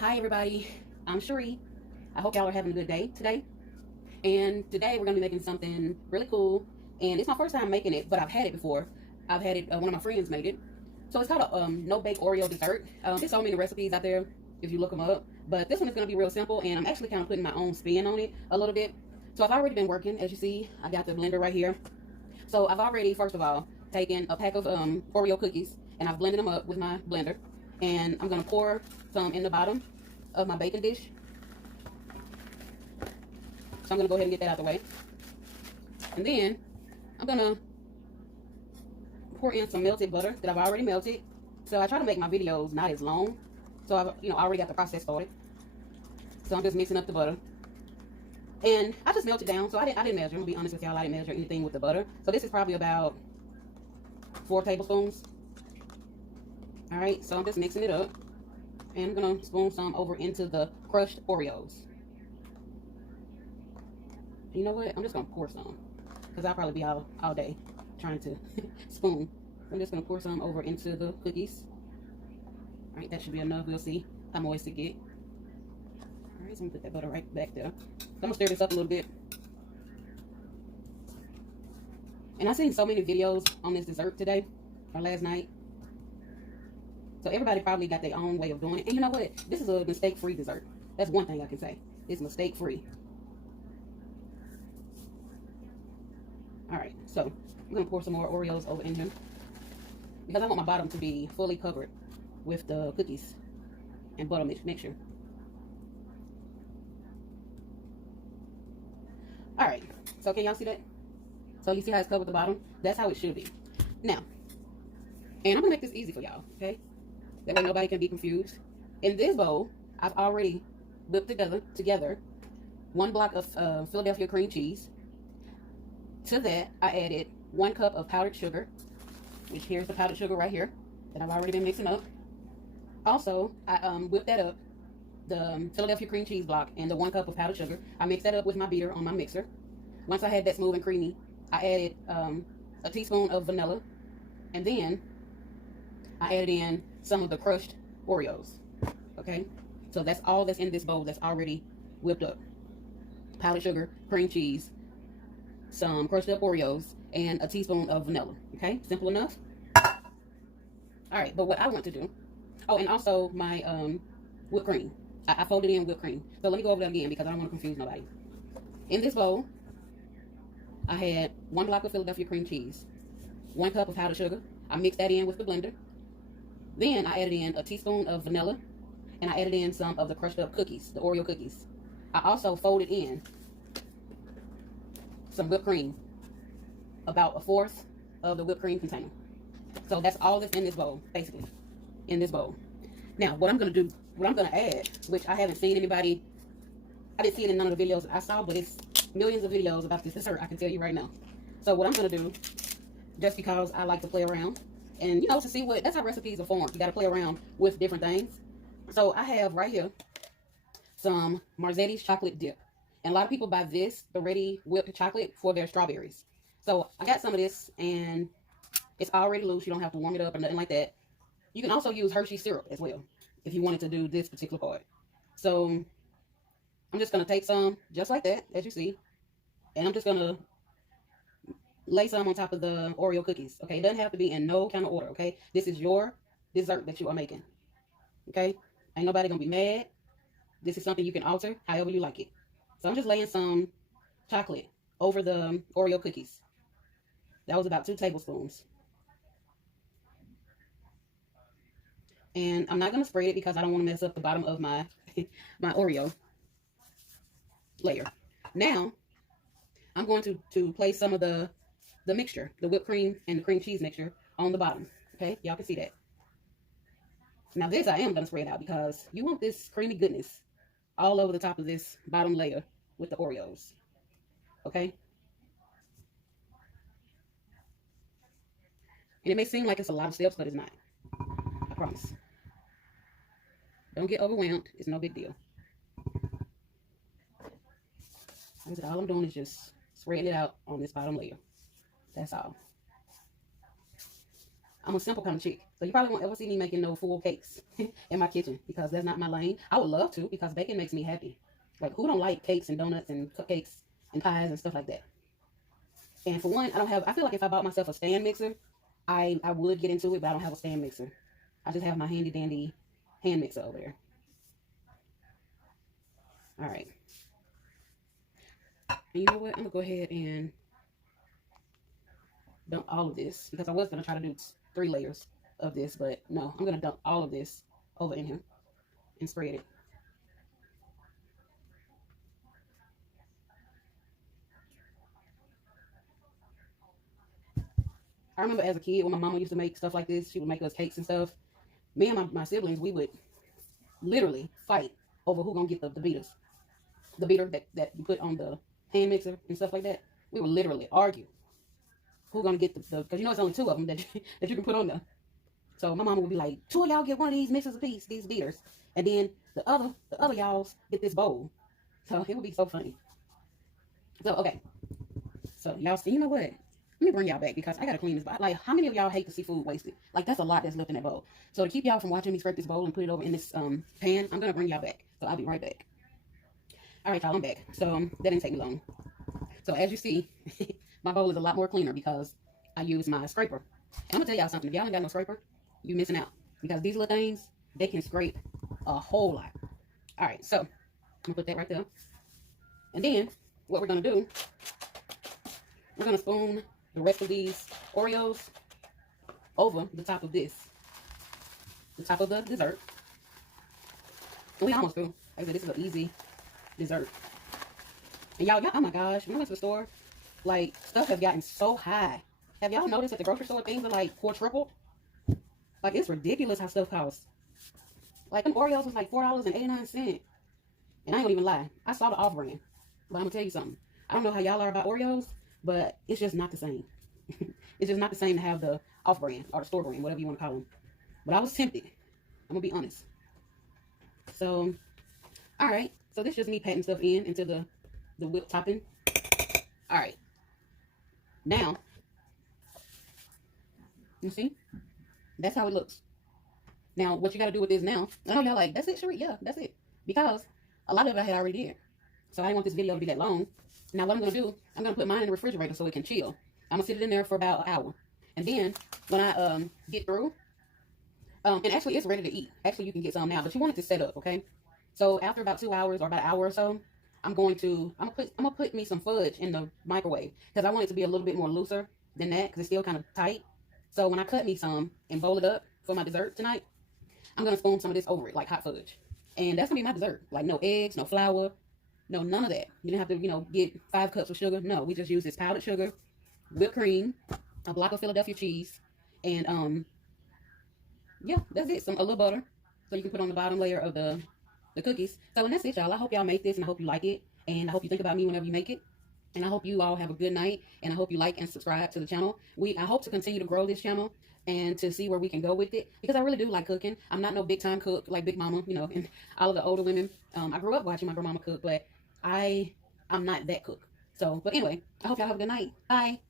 Hi everybody, I'm Cherie. I hope y'all are having a good day today. And today we're gonna be making something really cool. And it's my first time making it, but I've had it before. I've had it, one of my friends made it. So it's called a No Bake Oreo dessert. There's so many recipes out there if you look them up. But this one is gonna be real simple, and I'm actually kind of putting my own spin on it a little bit. So I've already been working, as you see. I got the blender right here. So I've already, first of all, taken a pack of Oreo cookies, and I've blended them up with my blender. And I'm gonna pour some in the bottom of my baking dish. So I'm gonna go ahead and get that out of the way. And then I'm gonna pour in some melted butter that I've already melted. So I try to make my videos not as long. So I've already got the process started. So I'm just mixing up the butter. And I just melted down. So I didn't measure. I'm gonna be honest with y'all, I didn't measure anything with the butter. So this is probably about 4 tablespoons. Alright, so I'm just mixing it up. And I'm gonna spoon some over into the crushed Oreos. You know what? I'm just gonna pour some, because I'll probably be all day trying to spoon. I'm just gonna pour some over into the cookies. All right, that should be enough. We'll see how moist it get. All right, so I'm gonna put that butter right back there. So I'm gonna stir this up a little bit. And I've seen so many videos on this dessert today or last night. So everybody probably got their own way of doing it. And you know what? This is a mistake-free dessert. That's one thing I can say. It's mistake-free. All right, so I'm gonna pour some more Oreos over in here, because I want my bottom to be fully covered with the cookies and butter mixture. All right, so can y'all see that? So you see how it's covered the bottom? That's how it should be. Now, and I'm gonna make this easy for y'all, okay? That way nobody can be confused. In this bowl, I've already whipped together 1 block of Philadelphia cream cheese. To that, I added 1 cup of powdered sugar, which here's the powdered sugar right here that I've already been mixing up. Also, I whipped that up, the Philadelphia cream cheese block and the 1 cup of powdered sugar. I mixed that up with my beater on my mixer. Once I had that smooth and creamy, I added a teaspoon of vanilla, and then I added in some of the crushed Oreos. Okay, so that's all that's in this bowl that's already whipped up: powdered sugar, cream cheese, some crushed up Oreos, and a teaspoon of vanilla. Okay, simple enough. All right, but what I want to do, oh, and also my whipped cream. I folded in whipped cream. So let me go over that again, because I don't want to confuse nobody. In this bowl, I had 1 block of Philadelphia cream cheese, 1 cup of powdered sugar. I mixed that in with the blender. Then I added in a teaspoon of vanilla, and I added in some of the crushed up cookies, the Oreo cookies. I also folded in some whipped cream, about 1/4 of the whipped cream container. So that's all that's in this bowl, basically, in this bowl. Now, what I'm going to do, what I'm going to add, which I haven't seen anybody, I didn't see it in none of the videos I saw, but it's millions of videos about this dessert, I can tell you right now. So what I'm going to do, just because I like to play around, and to see what, that's how recipes are formed. You got to play around with different things. So I have right here some Marzetti's chocolate dip. And a lot of people buy this, the ready whipped chocolate, for their strawberries. So I got some of this, and it's already loose. You don't have to warm it up or nothing like that. You can also use Hershey syrup as well, if you wanted to do this particular part. So I'm just going to take some, just like that, as you see. And I'm just going to lay some on top of the Oreo cookies. Okay, it doesn't have to be in no kind of order, okay? This is your dessert that you are making. Okay? Ain't nobody going to be mad. This is something you can alter however you like it. So I'm just laying some chocolate over the Oreo cookies. That was about 2 tablespoons. And I'm not going to spread it, because I don't want to mess up the bottom of my my Oreo layer. Now, I'm going to place some of the mixture, the whipped cream and the cream cheese mixture, on the bottom. Okay, y'all can see that. Now this I am going to spread out, because you want this creamy goodness all over the top of this bottom layer with the Oreos. Okay? And it may seem like it's a lot of steps, but it's not. I promise. Don't get overwhelmed. It's no big deal. All I'm doing is just spreading it out on this bottom layer. That's all. I'm a simple kind of chick, so So you probably won't ever see me making no full cakes in my kitchen because that's not my lane. I would love to because baking makes me happy. Like, who don't like cakes and donuts and cupcakes and pies and stuff like that? And for one, I feel like if I bought myself a stand mixer, I would get into it, but I don't have a stand mixer. I just have my handy dandy hand mixer over there. All right. And you know what? I'm going to go ahead and dump all of this because I was going to try to do 3 layers of this, but no, I'm going to dump all of this over in here and spread it. I remember as a kid when my mama used to make stuff like this, she would make us cakes and stuff. Me and my siblings, we would literally fight over who gonna get the beaters. The beater that you put on the hand mixer and stuff like that. We would literally argue who gonna get the because you know it's only 2 of them that that you can put on there. So my mama would be like, 2 of y'all get one of these mixers apiece, these beaters, and then the other y'all's get this bowl. So it would be so funny. So okay, so y'all see, you know what? Let me bring y'all back because I gotta clean this bowl. Like, how many of y'all hate to see food wasted? Like, that's a lot that's left in that bowl. So to keep y'all from watching me scrape this bowl and put it over in this pan, I'm gonna bring y'all back. So I'll be right back. All right, y'all, I'm back. So that didn't take me long. So as you see, my bowl is a lot more cleaner because I use my scraper. And I'm gonna tell y'all something. If y'all ain't got no scraper, you missing out because these little things, they can scrape a whole lot. All right, so I'm gonna put that right there. And then what we're gonna do, we're gonna spoon the rest of these Oreos over the top of this, the top of the dessert. And we almost through. Like I said, this is an easy dessert. And y'all, oh my gosh, when I went to the store, like, stuff has gotten so high. Have y'all noticed at the grocery store things are like quadrupled? Like, it's ridiculous how stuff costs. Like, them Oreos was like $4.89. And I ain't gonna even lie, I saw the off-brand. But I'm gonna tell you something. I don't know how y'all are about Oreos, but it's just not the same. It's just not the same to have the off-brand or the store brand, whatever you want to call them. But I was tempted. I'm gonna be honest. So, all right. So this is just me patting stuff into the whipped topping. All right. Now, you see, that's how it looks. Now, what you got to do with this now? I know y'all like, that's it, Cherie? Yeah, that's it. Because a lot of it I had already did. So I didn't want this video to be that long. Now what I'm gonna do, I'm gonna put mine in the refrigerator so it can chill. I'm gonna sit it in there for about an hour. And then when I get through, and actually it's ready to eat. Actually you can get some now, but you want it to set up, okay? So after about 2 hours or about an hour or so, I'm gonna put me some fudge in the microwave because I want it to be a little bit more looser than that because it's still kind of tight. So when I cut me some and bowl it up for my dessert tonight, I'm gonna spoon some of this over it like hot fudge. And that's gonna be my dessert. Like, no eggs, no flour, no, none of that. You didn't have to, get 5 cups of sugar. No, we just use this powdered sugar, whipped cream, a block of Philadelphia cheese, and yeah, that's it. A little butter, so you can put on the bottom layer of the cookies. So, and that's it, y'all. I hope y'all make this, and I hope you like it, and I hope you think about me whenever you make it. And I hope you all have a good night, and I hope you like and subscribe to the channel. I hope to continue to grow this channel and to see where we can go with it because I really do like cooking. I'm not no big time cook like Big Mama, and all of the older women. I grew up watching my grandmama cook, but I'm not that cook. So, but anyway, I hope y'all have a good night. Bye.